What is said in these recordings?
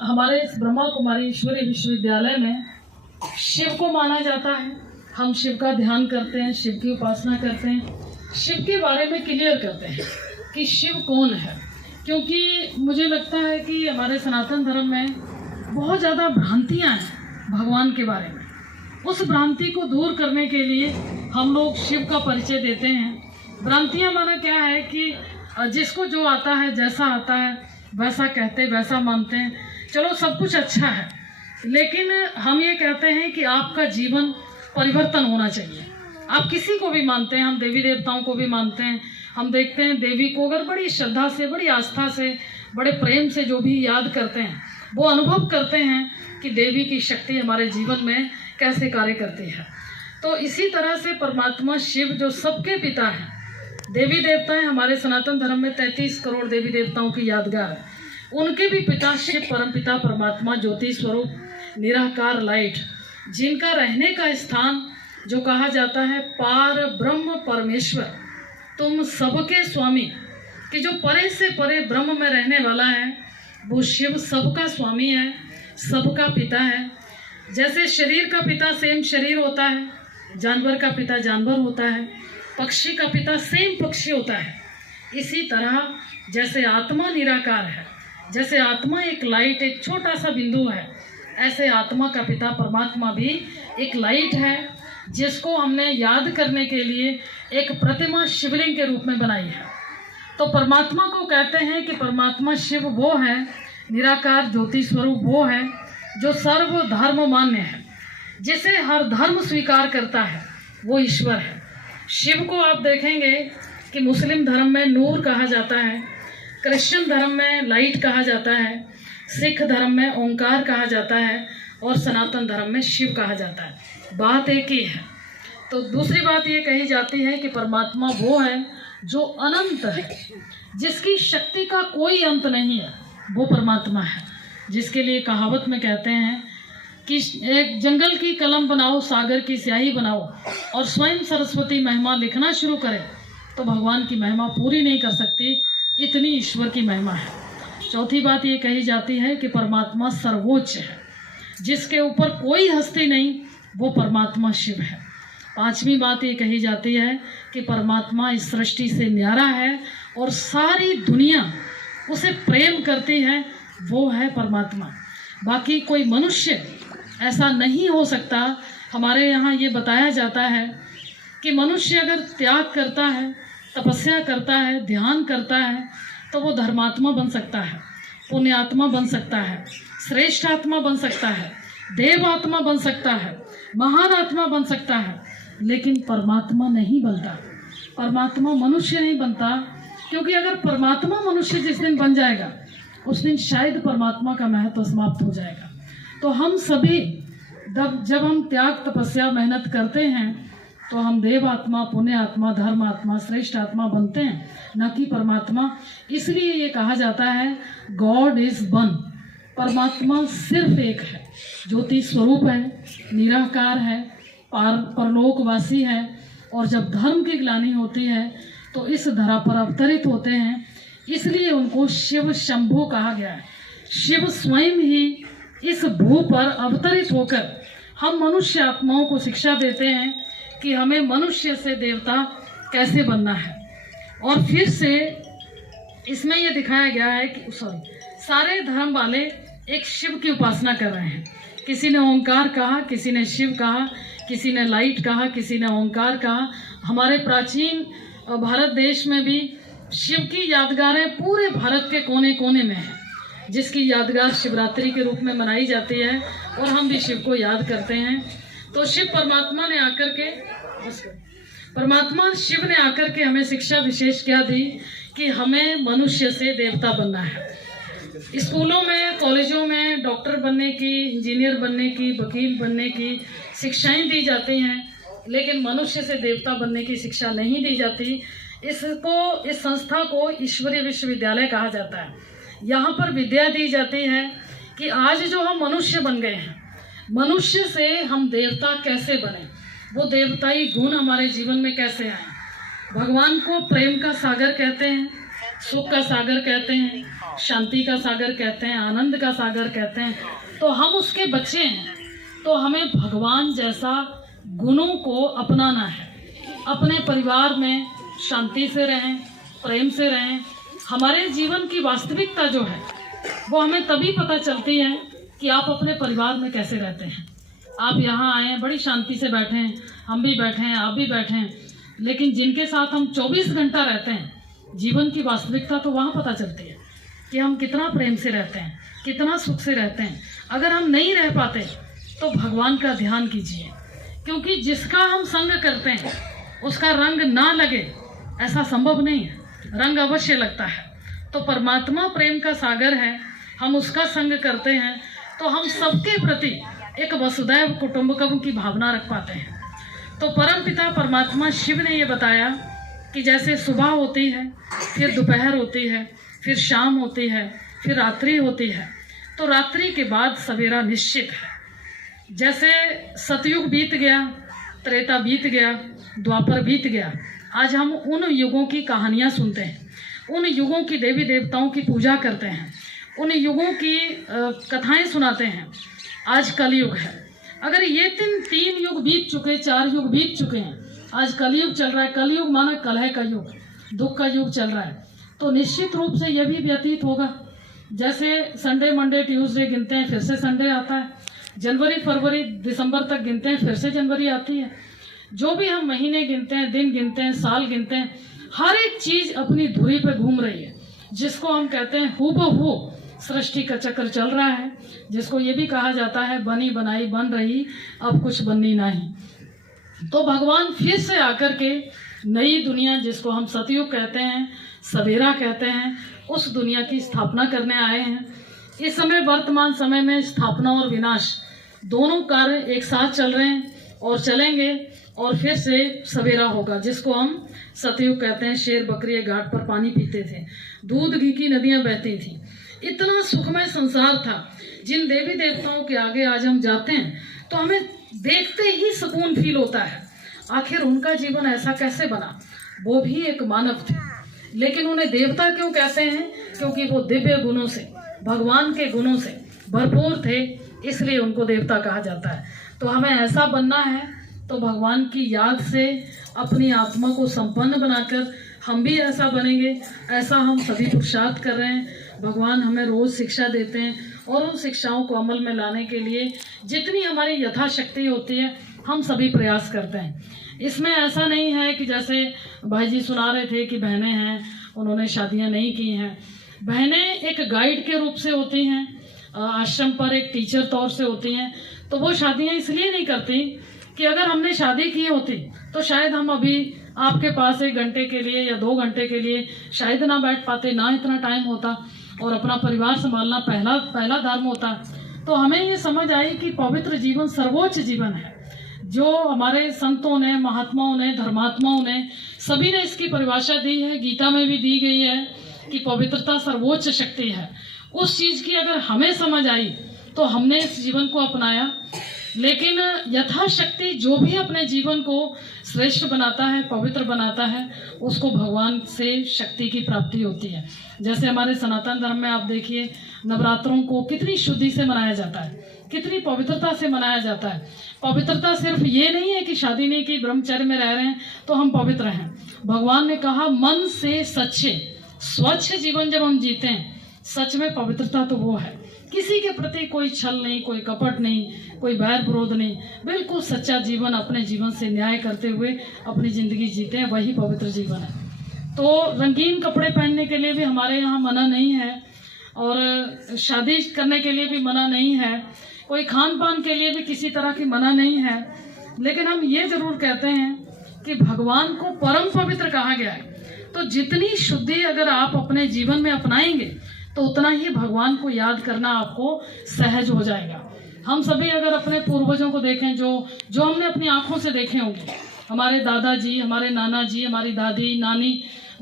हमारे इस ब्रह्मा कुमारी ईश्वरीय विश्वविद्यालय में शिव को माना जाता है। हम शिव का ध्यान करते हैं, शिव की उपासना करते हैं, शिव के बारे में क्लियर करते हैं कि शिव कौन है। क्योंकि मुझे लगता है कि हमारे सनातन धर्म में बहुत ज़्यादा भ्रांतियाँ हैं भगवान के बारे में। उस भ्रांति को दूर करने के लिए हम लोग शिव का परिचय देते हैं। भ्रांतियाँ माना क्या है कि जिसको जो आता है, जैसा आता है वैसा कहते, वैसा मानते हैं। चलो सब कुछ अच्छा है, लेकिन हम ये कहते हैं कि आपका जीवन परिवर्तन होना चाहिए। आप किसी को भी मानते हैं, हम देवी देवताओं को भी मानते हैं। हम देखते हैं देवी को अगर बड़ी श्रद्धा से, बड़ी आस्था से, बड़े प्रेम से जो भी याद करते हैं, वो अनुभव करते हैं कि देवी की शक्ति हमारे जीवन में कैसे कार्य करती है। तो इसी तरह से परमात्मा शिव जो सबके पिता हैं, देवी देवता हैं। हमारे सनातन धर्म में 33 करोड़ देवी देवताओं की यादगार है। उनके भी पिता शिव परमपिता परमात्मा ज्योति स्वरूप निराकार लाइट, जिनका रहने का स्थान जो कहा जाता है पार ब्रह्म परमेश्वर, तुम सबके स्वामी, कि जो परे से परे ब्रह्म में रहने वाला है वो शिव सबका स्वामी है, सबका पिता है। जैसे शरीर का पिता सेम शरीर होता है, जानवर का पिता जानवर होता है, पक्षी का पिता सेम पक्षी होता है। इसी तरह जैसे आत्मा निराकार है, जैसे आत्मा एक लाइट, एक छोटा सा बिंदु है, ऐसे आत्मा का पिता परमात्मा भी एक लाइट है, जिसको हमने याद करने के लिए एक प्रतिमा शिवलिंग के रूप में बनाई है। तो परमात्मा को कहते हैं कि परमात्मा शिव वो है, निराकार ज्योति स्वरूप वो है जो सर्व धर्म मान्य है, जिसे हर धर्म स्वीकार करता है, वो ईश्वर है। शिव को आप देखेंगे कि मुस्लिम धर्म में नूर कहा जाता है, क्रिश्चियन धर्म में लाइट कहा जाता है, सिख धर्म में ओंकार कहा जाता है और सनातन धर्म में शिव कहा जाता है। बात एक ही है। तो दूसरी बात ये कही जाती है कि परमात्मा वो है जो अनंत है, जिसकी शक्ति का कोई अंत नहीं है, वो परमात्मा है। जिसके लिए कहावत में कहते हैं कि एक जंगल की कलम बनाओ, सागर की स्याही बनाओ और स्वयं सरस्वती महिमा लिखना शुरू करें तो भगवान की महिमा पूरी नहीं कर सकती, इतनी ईश्वर की महिमा है। चौथी बात ये कही जाती है कि परमात्मा सर्वोच्च है, जिसके ऊपर कोई हस्ती नहीं, वो परमात्मा शिव है। पांचवी बात ये कही जाती है कि परमात्मा इस सृष्टि से न्यारा है और सारी दुनिया उसे प्रेम करती है, वो है परमात्मा। बाकी कोई मनुष्य ऐसा नहीं हो सकता। हमारे यहाँ ये बताया जाता है कि मनुष्य अगर त्याग करता है, तपस्या करता है, ध्यान करता है, तो वो धर्मात्मा बन सकता है, पुण्यात्मा बन सकता है, श्रेष्ठ आत्मा बन सकता है, देव आत्मा बन सकता है, महान आत्मा बन सकता है, लेकिन परमात्मा नहीं बनता। परमात्मा मनुष्य नहीं बनता, क्योंकि अगर परमात्मा मनुष्य जिस दिन बन जाएगा उस दिन शायद परमात्मा का महत्व समाप्त हो जाएगा। तो हम सभी जब हम त्याग, तपस्या, मेहनत करते हैं तो हम देव आत्मा, पुण्य आत्मा, धर्म आत्मा, श्रेष्ठ आत्मा बनते हैं, न कि परमात्मा। इसलिए ये कहा जाता है गॉड इज वन, परमात्मा सिर्फ एक है, ज्योति स्वरूप है, निराकार है, परलोकवासी है। और जब धर्म की ग्लानि होती है तो इस धरा पर अवतरित होते हैं, इसलिए उनको शिव शंभु कहा गया है। शिव स्वयं ही इस भू पर अवतरित होकर हम मनुष्य आत्माओं को शिक्षा देते हैं कि हमें मनुष्य से देवता कैसे बनना है। और फिर से इसमें यह दिखाया गया है कि सारे धर्म वाले एक शिव की उपासना कर रहे हैं। किसी ने ओंकार कहा, किसी ने शिव कहा, किसी ने लाइट कहा, किसी ने ओंकार कहा। हमारे प्राचीन भारत देश में भी शिव की यादगारें पूरे भारत के कोने कोने में है, जिसकी यादगार शिवरात्रि के रूप में मनाई जाती है और हम भी शिव को याद करते हैं। तो शिव परमात्मा ने आकर के शिव ने आकर के हमें शिक्षा विशेष क्या दी कि हमें मनुष्य से देवता बनना है। स्कूलों में, कॉलेजों में डॉक्टर बनने की, इंजीनियर बनने की, वकील बनने की शिक्षाएं दी जाती हैं, लेकिन मनुष्य से देवता बनने की शिक्षा नहीं दी जाती। इस संस्था को ईश्वरीय विश्वविद्यालय कहा जाता है। यहाँ पर विद्या दी जाती है कि आज जो हम मनुष्य बन गए हैं, मनुष्य से हम देवता कैसे बने, वो देवताई गुण हमारे जीवन में कैसे आए। भगवान को प्रेम का सागर कहते हैं, सुख का सागर कहते हैं, शांति का सागर कहते हैं, आनंद का सागर कहते हैं। तो हम उसके बच्चे हैं, तो हमें भगवान जैसा गुणों को अपनाना है। अपने परिवार में शांति से रहें, प्रेम से रहें। हमारे जीवन की वास्तविकता जो है वो हमें तभी पता चलती है कि आप अपने परिवार में कैसे रहते हैं। आप यहाँ आए हैं, बड़ी शांति से बैठे हैं, हम भी बैठे हैं, आप भी बैठे हैं, लेकिन जिनके साथ हम 24 घंटा रहते हैं, जीवन की वास्तविकता तो वहाँ पता चलती है कि हम कितना प्रेम से रहते हैं, कितना सुख से रहते हैं। अगर हम नहीं रह पाते तो भगवान का ध्यान कीजिए, क्योंकि जिसका हम संग करते हैं उसका रंग ना लगे ऐसा संभव नहीं है, रंग अवश्य लगता है। तो परमात्मा प्रेम का सागर है, हम उसका संग करते हैं तो हम सबके प्रति एक वसुधैव कुटुंबकम की भावना रख पाते हैं। तो परमपिता परमात्मा शिव ने ये बताया कि जैसे सुबह होती है, फिर दोपहर होती है, फिर शाम होती है, फिर रात्रि होती है, तो रात्रि के बाद सवेरा निश्चित है। जैसे सतयुग बीत गया, त्रेता बीत गया, द्वापर बीत गया, आज हम उन युगों की कहानियाँ सुनते हैं, उन युगों की देवी देवताओं की पूजा करते हैं, उन युगों की कथाएं सुनाते हैं। आज कलयुग है। अगर ये तीन युग बीत चुके, 4 युग बीत चुके हैं, आज कलयुग चल रहा है। कलयुग माना कलह का युग, दुख का युग चल रहा है। तो निश्चित रूप से यह भी व्यतीत होगा। जैसे संडे मंडे ट्यूसडे गिनते हैं, फिर से संडे आता है। जनवरी फरवरी दिसंबर तक गिनते हैं, फिर से जनवरी आती है। जो भी हम महीने गिनते हैं, दिन गिनते हैं, साल गिनते हैं, हर एक चीज अपनी धुरी पे घूम रही है, जिसको हम कहते हैं हूबहू सृष्टि का चक्र चल रहा है। जिसको ये भी कहा जाता है बनी बनाई बन रही, अब कुछ बननी नहीं। तो भगवान फिर से आकर के नई दुनिया, जिसको हम सतयुग कहते हैं, सवेरा कहते हैं, उस दुनिया की स्थापना करने आए हैं। इस समय वर्तमान समय में स्थापना और विनाश दोनों कार्य एक साथ चल रहे हैं और चलेंगे, और फिर से सवेरा होगा, जिसको हम सतयुग कहते हैं। शेर बकरी घाट पर पानी पीते थे, दूध घी की नदियां बहती थी, इतना सुखमय संसार था। जिन देवी देवताओं के आगे आज हम जाते हैं तो हमें देखते ही सुकून फील होता है। आखिर उनका जीवन ऐसा कैसे बना? वो भी एक मानव थे, लेकिन उन्हें देवता क्यों कहते हैं? क्योंकि वो दिव्य गुणों से, भगवान के गुणों से भरपूर थे, इसलिए उनको देवता कहा जाता है। तो हमें ऐसा बनना है, तो भगवान की याद से अपनी आत्मा को संपन्न बनाकर हम भी ऐसा बनेंगे। ऐसा हम सभी पुरुषार्थ कर रहे हैं। भगवान हमें रोज शिक्षा देते हैं, और उन शिक्षाओं को अमल में लाने के लिए जितनी हमारी यथाशक्ति होती है हम सभी प्रयास करते हैं। इसमें ऐसा नहीं है कि जैसे भाई जी सुना रहे थे कि बहनें हैं, उन्होंने शादियां नहीं की हैं। बहनें एक गाइड के रूप से होती हैं, आश्रम पर एक टीचर तौर से होती हैं। तो वो शादियां इसलिए नहीं करती कि अगर हमने शादी की होती तो शायद हम अभी आपके पास 1 घंटे के लिए या 2 घंटे के लिए शायद ना बैठ पाते, ना इतना टाइम होता, और अपना परिवार संभालना पहला धर्म होता। तो हमें ये समझ आई कि पवित्र जीवन सर्वोच्च जीवन है, जो हमारे संतों ने, महात्माओं ने, धर्मात्माओं ने, सभी ने इसकी परिभाषा दी है। गीता में भी दी गई है कि पवित्रता सर्वोच्च शक्ति है। उस चीज की अगर हमें समझ आई तो हमने इस जीवन को अपनाया। लेकिन यथाशक्ति जो भी अपने जीवन को श्रेष्ठ बनाता है, पवित्र बनाता है, उसको भगवान से शक्ति की प्राप्ति होती है। जैसे हमारे सनातन धर्म में आप देखिए, नवरात्रों को कितनी शुद्धि से मनाया जाता है, कितनी पवित्रता से मनाया जाता है। पवित्रता सिर्फ ये नहीं है कि शादी नहीं की, ब्रह्मचर्य में रह रहे हैं तो हम पवित्र हैं। भगवान ने कहा मन से सच्चे स्वच्छ जीवन जब हम जीते हैं, सच में पवित्रता तो वो है। किसी के प्रति कोई छल नहीं, कोई कपट नहीं, कोई बैर विरोध नहीं, बिल्कुल सच्चा जीवन अपने जीवन से न्याय करते हुए अपनी जिंदगी जीते हैं, वही पवित्र जीवन है। तो रंगीन कपड़े पहनने के लिए भी हमारे यहाँ मना नहीं है, और शादी करने के लिए भी मना नहीं है, कोई खान पान के लिए भी किसी तरह की मना नहीं है। लेकिन हम ये जरूर कहते हैं कि भगवान को परम पवित्र कहा गया है। तो जितनी शुद्धि अगर आप अपने जीवन में अपनाएंगे तो उतना ही भगवान को याद करना आपको सहज हो जाएगा। हम सभी अगर अपने पूर्वजों को देखें, जो हमने अपनी आंखों से देखे होंगे, हमारे दादाजी, हमारे नाना जी, हमारी दादी, नानी,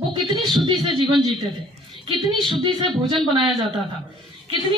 वो कितनी शुद्धि से जीवन जीते थे, कितनी शुद्धि से भोजन बनाया जाता था, कितनी